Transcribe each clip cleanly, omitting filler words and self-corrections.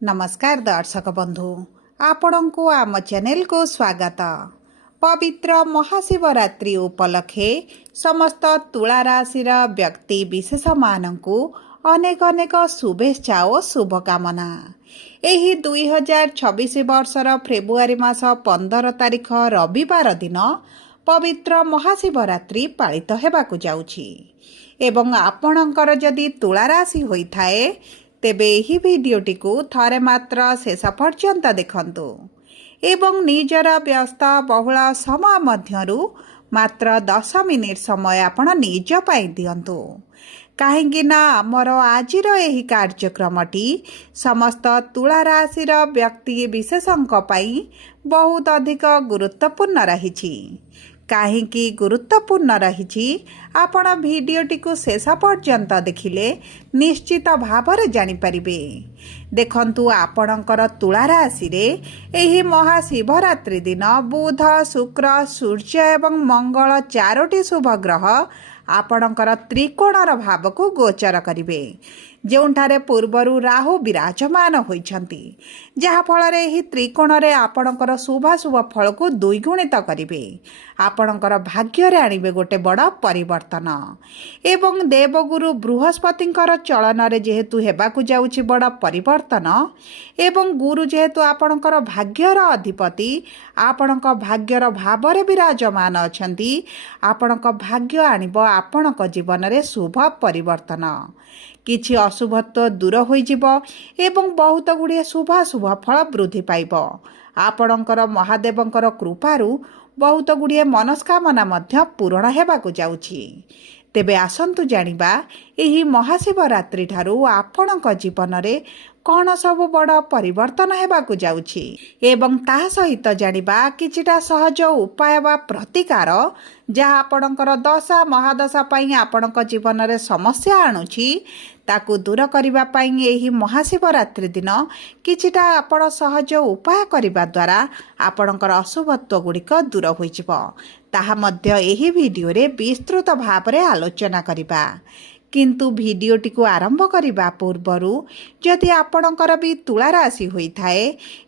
नमस्कार दर्शक बंधु आपण को आम चैनल को स्वागत। पवित्र महाशिवरात्रि उपलक्षे समस्त तुला राशि व्यक्ति विशेष मानकु अनेक अनेक शुभेच्छा और शुभकामना। एही 2026 वर्षर फेब्रुआरी मास 15 तारिख रविवार दिन पवित्र महाशिवरात्रि पालित हेबाकु जाउछि एवं आपणकर जदि तुला राशि होइथाए तेबे एही भिडियोटी को थरे मात्र शेष पर्यंत देखंतु एवं निजर व्यस्त बहुल समय मध्यरु मात्र 10 मिनिट समय आपण निज पाई दियंतु काहेकि ना आमर आजिर एही कार्यक्रमटी समस्त तुला राशिर व्यक्ति विशेषंक पाई बहुत अधिक गुरुत्वपूर्ण रहिछि। काहेकि गुरुत्वपूर्ण रहिछि आपण भिडियोटी को शेष पर्यंत देखिले निश्चित भावरे जानि परिबे। देखंतु आपणकर तुला राशि रे एही महाशिवरात्रि दिन बुध शुक्र सूर्य एवं मंगल चारोटी शुभ ग्रह आपणकर त्रिकोणर भाव को गोचर करिवे जोंठारे पूर्वरु राहु विराजमान होइछंती जहा फल रे एही त्रिकोण रे आपणकर शुभाशुभ फल को द्विगुणित करिवे आपणकर भाग्य रे आनिबे गोटे बड़ परिवर्तन एवं देवगुरु बृहस्पतिंकर चलन रे जेहेतु हेबाकु जाउछि बड़ परिवर्तन एवं गुरु जेहेतु आपणकर भाग्यर अधिपति आपणक भाग्यर भाव रे विराजमान अछंती आपणक भाग्य आनिबो आपणक जीवन रे शुभ परिवर्तन किछि अशुभत्व दूर होइजिब एवं बहुत गुड़िए शुभाशुभ फल वृद्धि पाइब आपणकर महादेवंकर कृपारु बहुत गुड़िए मनस्कामना मध्य पूरण हेबाकु जाउछि। तेबे आसंतु जानिबा एही महाशिवरात्रि ठारू आपणक जीवन रे कौन सब बड़ परिवर्तन हेबाकु जाउछि एवं ता सहित जानिबा किछिटा सहज उपाय वा प्रतिकार जहाँ आपणकर दशा महादशा पाई आपणक जीवन रे समस्या आणुछि ताकू दूर करिबा पाई एही महाशिवरात्रि दिन किछिटा आपण सहज उपाय करिबा द्वारा आपणकर अशुभत्व गुड़िक दूर होइजिब ताहा मध्य एही भिडियो रे विस्तृत भाव रे आलोचना करिबा। किंतु भिडियोटी को आरंभ करने पूर्वरु जदि आपणकर भी तुला राशि होइथाए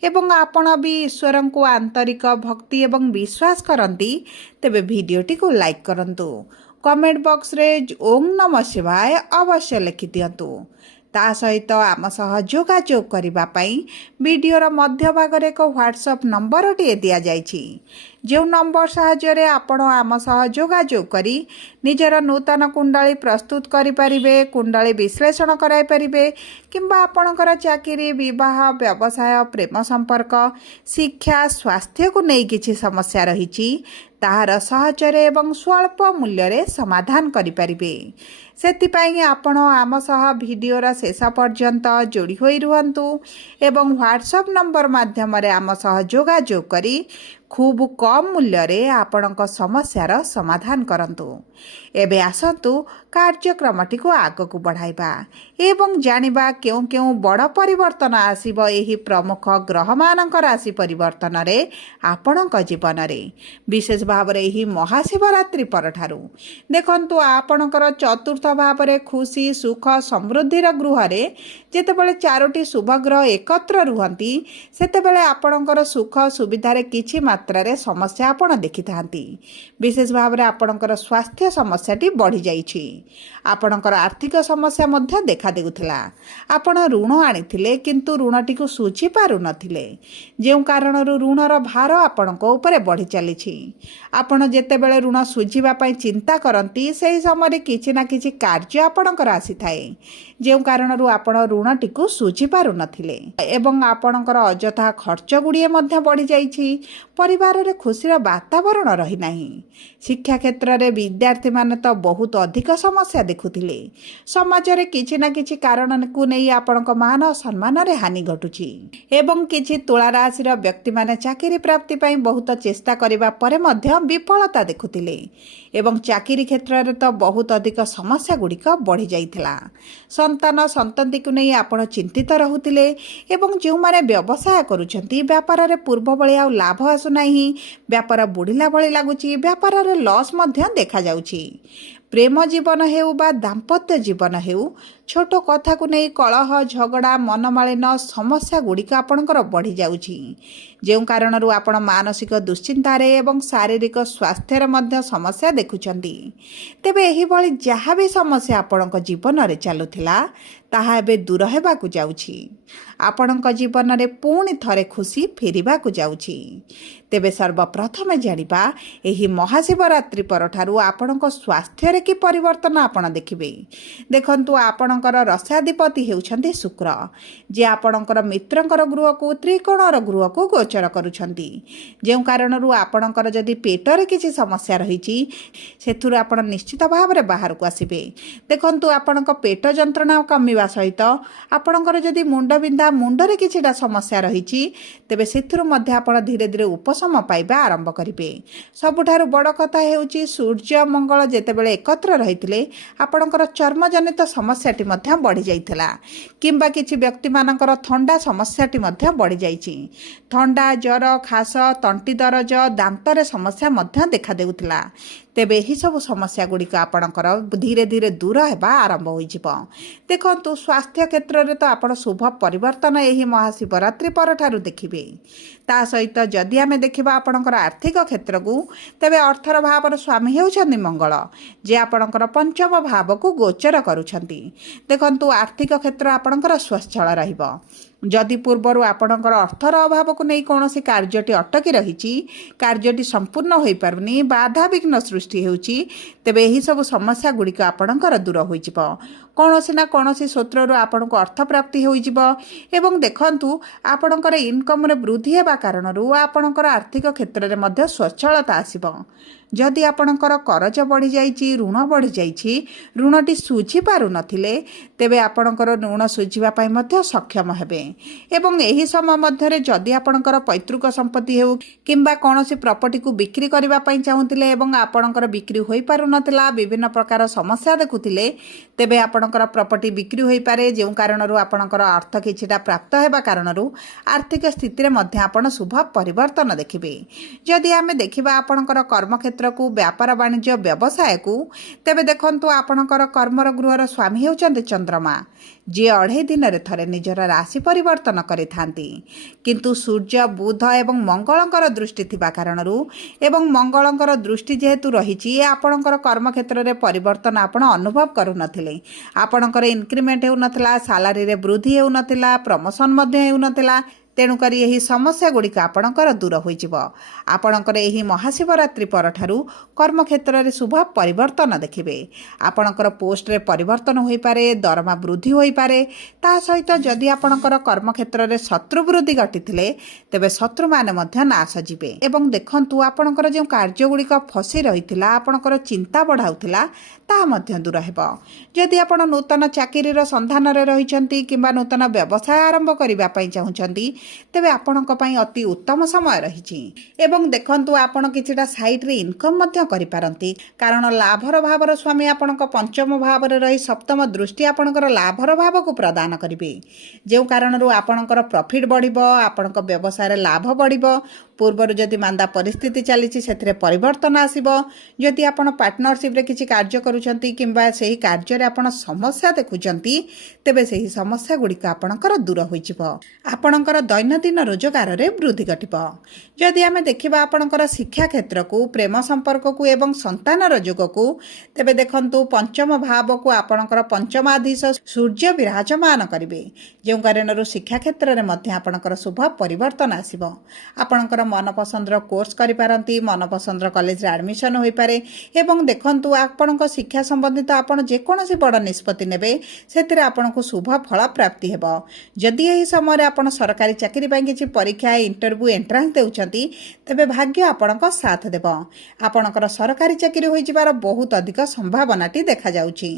एवं आपण भी ईश्वर को आंतरिक भक्ति एवं विश्वास करती तेबे भिडियोटी को लाइक करंतु कमेंट बॉक्स रे ओम नमः शिवाय अवश्य लिखि दियंतु ता सहित आम सह जोगाजोग करिबा पई वीडियोर मध्य भाग रे एक व्हाट्सएप नंबर टी दिया जाइछि जो नंबर साहाय्य रे आपण आम सह जोगाजोग करी निजर नूतन कुंडली प्रस्तुत करि परिबे कुंडली विश्लेषण कराई परिबे किंबा आपणकर चाकरी विवाह व्यवसाय प्रेम संपर्क शिक्षा स्वास्थ्य को नहीं किछि समस्या रहिछि ताहार सहजरे एवं स्वल्प मूल्य रे समाधान करि परिबे सेतिपाई आपण आम सह भिडियोर शेष पर्यंत जोड़ी होई रुहंतु एवं व्हाट्सएप नंबर माध्यम रे आम सह जोगाजोग करी खूब कम मूल्य रे आपणक समस्यार समाधान करंतु। एबे आसंतु कार्यक्रमटी को आगकु बढ़ाइबा एवं जानिबा केउ केउ बड़ परिवर्तन आसीबो एही प्रमुख ग्रह मानक राशि परिवर्तन रे आपणक जीवन रे विशेष भाव रे एही महाशिवरात्रि परठारु देखंतु आपणकर चतुर्थ भाव रे खुशी सुख समृद्धिर गृह रे जेतेबेले चारोटी शुभ ग्रह एकत्र रुहंती सेतेबेले आपणकर सुख सुविधा रे किछि मात्रा रे समस्या आपण देखि थांती विशेष भाव रे आपणकर स्वास्थ्य समस्याटी बढ़ी जाइछि आपणकर आर्थिक समस्या मध्य देखा देउथिला आपण ऋण आनिथिले किंतु ऋणटी को सुझी पारु नथिले जेउ कारणरु ऋणर भार आपणक ऊपर बढ़ी चलिछि आपण जेतेबेले ऋण सुझीबा पई चिंता करंती सेही समय किछि ना किछि कार्य आपणकर आसीथाए जेउ कारणरु आपण ऋणटी को सुझी पारु नथिले एवं आपणकर अजथा खर्च गुड़िए मध्य बढ़ी जाइछि परिवार रे खुशीर वातावरण रही नाही शिक्षा क्षेत्र रे विद्यार्थी माने तो बहुत अधिक समस्या देखुथिले समाज रे किछि ना किछि कारण को नै आपणक मान सम्मान रे हानि घटुछि एवं किछि तुला राशि रो व्यक्ति माने चाकरी प्राप्ति पई बहुत चेष्टा करिबा परे मध्य विफलता देखुथिले एवं चाकरी क्षेत्र रे तो बहुत अधिक समस्या गुड़िक बढ़ी जाइथिला संतान संतति को नै आपण चिंतित रहुथिले एवं जो माने व्यवसाय करूछंती व्यापार रे पूर्व भली आ लाभ आसु नाही व्यापार बुढ़िला भली लागुछि व्यापार रे लॉस मध्य देखा जाउछि प्रेम जीवन हेउ बा दाम्पत्य जीवन हेउ छोट कथा को नहीं कलह झगड़ा मनमालिन समस्या गुड़िक आपणकर बढ़ी जाउछि जो कारण आपण मानसिक दुश्चिंतार एवं शारीरिक स्वास्थ्य मध्य समस्या देखुछंती। तेबे एही भली जहाँ भी समस्या आपणक जीवन में चलुथिला ताहा एबे दूर हेबाकु जाउछि। आपणक जीवन में पुणी थरे खुशी फेरिबाकु जाउछि। तेबे सर्वप्रथमे जानिबा एही महाशिवरात्रि परठारु आपणक स्वास्थ्य रे कि परिवर्तन आपण देखिबे। देखंतु आपणकर रसाधिपति हेउछंती शुक्र जे आपणकर मित्रंकर गृह को त्रिकोणर गृह को गोचर करुछंती। जेउ कारणरू आपणकर जदि पेटरे किछि समस्या रहिछि सेथुर आपण निश्चित भाव में बाहर को आसिबे। देखंतु आपणक पेट जंत्रणा कमिबा सहित आपणकर जदि मुंड बिंधा मुंडरे किछिटा समस्या रहिछि तेबे सेथुर मध्य आपण धीरे धीरे उपशम पाइबा आरंभ करिबे। सबुठारु बड़ कथा हेउछि सूर्य मंगल जेतेबेले एकत्र रहिथिले आपणकर चर्मजनित समस्याटी मध्य बढ़ी जाइथिला किंबा किछि व्यक्ति मानकर थंडा समस्याटी मध्य बढ़ी जाइछि। थंडा ज्वर खास तंटी दरज दांतरे समस्या मध्य देखा देउथिला। तेबे ही सब समस्या गुड़िक आपणकर धीरे धीरे दूर हेबा आरंभ होइजिब। देखंतु स्वास्थ्य क्षेत्र में तो आपण शुभ परिवर्तन यही महाशिवरात्रि परठारु देखिबे। ता सहित जदि आमे देखिबा आपणकर आर्थिक क्षेत्र को तेबे अर्थर भावर स्वामी हेउछन्ति मंगल जे आपणकर पंचम भाव को गोचर करुछन्ति। देखंतु आर्थिक क्षेत्र आपणकर स्वच्छल रहिबो। जदि पूर्वर आपणकर अर्थर अभाव को नहीं कौन कार्यटी अटकी रही कार्यटी संपूर्ण हो पारुनी बाधा विघ्न सृष्टि होउछि तेबे एही सब समस्या गुड़िक आपणकर दूर होइजिब। कौनसी ना कौनसी स्रोत्रु आपण को अर्थ प्राप्ति होइजिब एवं देखंतु आपणकर इनकम रे वृद्धि हेबा कारणरू आपणकर आर्थिक क्षेत्र में मध्य स्वच्छलता आसिब। जदि आपणकर करज बढ़ी जाइछि ऋण बढ़ी जाइछि ऋणटी सुझी पारु नथिले तेबे आपणकर ऋण सुझिबा पई मध्य सक्षम हेबे। एवं एही समय मध्यरे जदि आपणकर पैतृक संपत्ति हेउ किंबा कौनसी प्रॉपर्टी को बिक्री करबा पई चाहुतिले एवं आपणकर बिक्री होई पारु नथिला विभिन्न प्रकार समस्या देखुतिले तेबे आपणकर प्रॉपर्टी बिक्री होई पारे जे कारणरू आपणकर अर्थ किछिटा प्राप्त हेबा कारणरू आर्थिक स्थिति रे मध्य आपण शुभ परिवर्तन देखिबे। जदि आमे देखिबा आपणकर कर्म क्षेत्र को व्यापार वाणिज्य व्यवसाय को तेबे देखंतु आपणकर कर्मर गृहर स्वामी हेउचंती चंद्रमा जे 2.5 दिन रे थरे निजर राशि परिवर्तन करिथांती किंतु सूर्य बुध एवं मंगलंकर दृष्टि थिबा कारणरू एवं मंगलंकर दृष्टि जेहेतु रहिछि आपणकर कर्म क्षेत्र रे परिवर्तन आपण अनुभव करू नथिले। आपणकर इंक्रीमेंट हेउ नथिला सैलरी रे वृद्धि हेउ नथिला प्रमोशन मध्ये हेउ नथिला तेणुकरी यही समस्या गुड़िक आपणकर दूर होइजिब। आपणकर यही महाशिवरात्रि परठारु कर्म क्षेत्र में शुभ परिवर्तन देखिबे। आपणकर पोस्ट रे परिवर्तन होई पारे दरमा वृद्धि होई पारे ता सहित जदि आपणकर कर्म क्षेत्र में शत्रु वृद्धि घटिथिले तेबे शत्रु माने मध्य नाश जिबे। एवं देखंतु आपणकर जो कार्य गुड़िक फसी रहिथिला आपणकर चिंता बढ़ाउथिला ता मध्य दूर हेबो। जदि आपण नूतन चाकरीर संधान रे रहिचंती किंबा नूतन व्यवसाय आरंभ करिबा पई चाहुचंती तेबे आपणक पई अति उत्तम समय रहिछि। एवं देखंतु आपण किछिटा साइट रे इनकम मध्य करि पारंती कारण लाभर भावर स्वामी आपणक पंचम भाव रे रही सप्तम दृष्टि आपणकर लाभर भाव को प्रदान करिवे जे कारणरू आपणकर प्रॉफिट बढ़िबो आपणक व्यवसाय रे लाभ बढ़िबो। पूर्वर जदि मांदा परिस्थिति चली से परिवर्तन आसिबो। जदि आपण पार्टनरशिप रे किछि कार्य करूछंती किंबा सेही कार्य रे आपण समस्या देखुछंती तेबे सेही समस्या गुड़िक आपणकर दूर होइजिबो। आपणकर दैनंदिन रोजगार रे वृद्धि घटिबो। जदि आमे देखिबा आपणकर शिक्षा क्षेत्र को प्रेम संपर्क को एवं संतानर जोग को तेबे देखंतु पंचम भाव को आपणकर पंचमाधीश सूर्य विराजमान करिवे जे कारणरू शिक्षा क्षेत्र रे मध्य आपणकर शुभ परिवर्तन आसिबो। आपणकर मनपसंदर कोर्स करि पारंती मनपसंदर कॉलेज रे एडमिशन होई पारे एवं देखंतु आपणक शिक्षा संबंधित आपण जे कोनोसी बड़ निष्पत्ति नेबे सेतिरे आपणको शुभ फल प्राप्ति हेबो। जदि एही समय रे आपण सरकारी चाकरी पई किछि परीक्षा इंटरव्यू एंट्रांस देउछंती तेबे भाग्य आपणक साथ देबो। आपणकर सरकारी चाकरी होई जिबार बहुत अधिक संभावनाटी देखा जाउछि।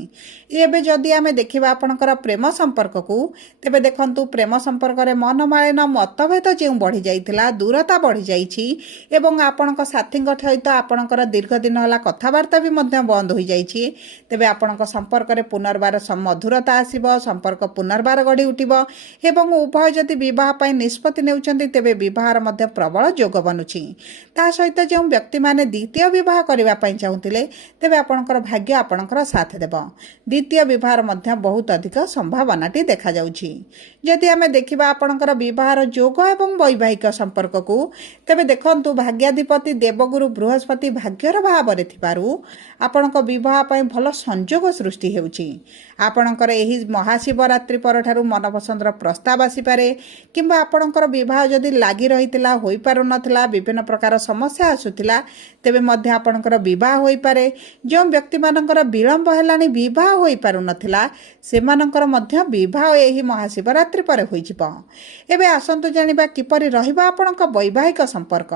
एबे जदि आमे देखिबा आपणकर प्रेम संपर्क को तेबे देखंतु प्रेम संपर्क रे मनमालिन मतभेद जे बढ़ी जाइतिला दूरता बढ़ी जाइछि एवं आपणक साथीଙ୍କ सहित आपणकर दीर्घ दिन होला कथावार्ता भी मध्य बंद हो जाइछि तेबे आपणक संपर्क रे पुनर्बार मधुरता आसीबो संपर्क पुनर्बार गढ़ी उठिबो एवं उभय जदि विवाह पई निष्पत्ति नेउचंती तेबे विवाहर मध्य प्रबल जोग बनुछि ता सहित जो व्यक्ति माने द्वितीय विवाह करबा पई चाहुतिले तेबे आपणकर भाग्य आपणकर साथ देबो द्वितीय विवाहर मध्य बहुत अधिक संभावनाटी देखा जाउछि जदि आमे देखिबा आपणकर विवाहर जोग एवं वैवाहिक संपर्क को तेबे देखंतु भाग्याधिपति देवगुरु बृहस्पति भाग्यर भाव रे थिबारु आपणक विवाह पई भल संजोग सृष्टि हेउछि आपणकर एही महाशिवरात्रि परठारु मनपसंदर प्रस्ताव आसी पारे किंबा आपणकर विवाह जदि लागि रहितिला होई पारु नथिला विभिन्न प्रकार समस्या आसुथिला तेबे मध्य आपणकर विवाह होई पारे जो व्यक्ति मानकर विलंब हेलानी विवाह होई पारु नथिला सेमानकर मध्य विवाह एही महाशिवरात्रि परे होई जिवो एबे आसंतु जानिबा किपरि रहिबा आपणक वैवाहिक संपर्क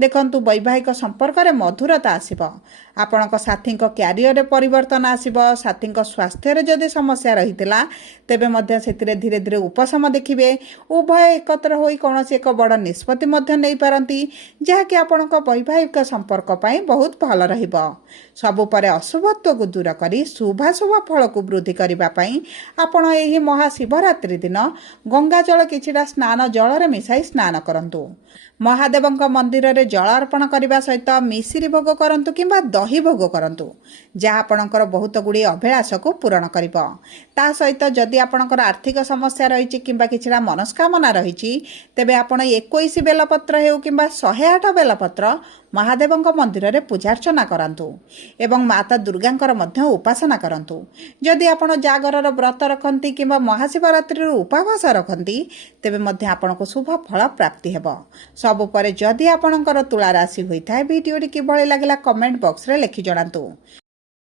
देखंतु वैवाहिक संपर्क रे मधुरता आसीबो आपणक साथीक क्यारियर रे परिवर्तन आसीबो साथीक स्वास्थ्य रे जदि समस्या रहितिला तेबे मध्य सेतिरे धीरे धीरे उपशम देखिबे उभय एकत्र होई कोनोसी एक बड़ निष्पत्ति मध्य नै पारंती जहा कि आपणक वैवाहिक संपर्क पई बहुत भल रहिबो सबु परे अशुभत्व को दूर करी शुभाशुभ फल को वृद्धि करिबा पई आपण एही महाशिवरात्रि दिन गंगा जल किछिटा स्नान जल रे मिसाई स्नान करंतु महादेवंक मंदिर रे जल अर्पण करने सहित मिश्री भोग करंतु किंबा दही भोग करंतु जहाँ आपणकर बहुत गुड़ी अभिलाष को पूरण करिबो ता सहित जदि आपणकर आर्थिक समस्या रही किंबा किछिटा मनस्कामना रही तेबे आपण 21 बेलपत्र हेउ किंबा 108 बेलपत्र महादेवंक मंदिर रे पूजार्चना करंतु एवं माता दुर्गांकर मध्य उपासना करंतु जदि आपण जागरर व्रत रखंती किंबा महाशिवरात्रि उपवास रखंती तेबे मध्य आपनको शुभ फल प्राप्ति हेबो सबु परे जदि आपणकर तुला राशि होइथाय वीडियोटी किभଳି लागला कमेंट बॉक्स रे लिखि जणांतु।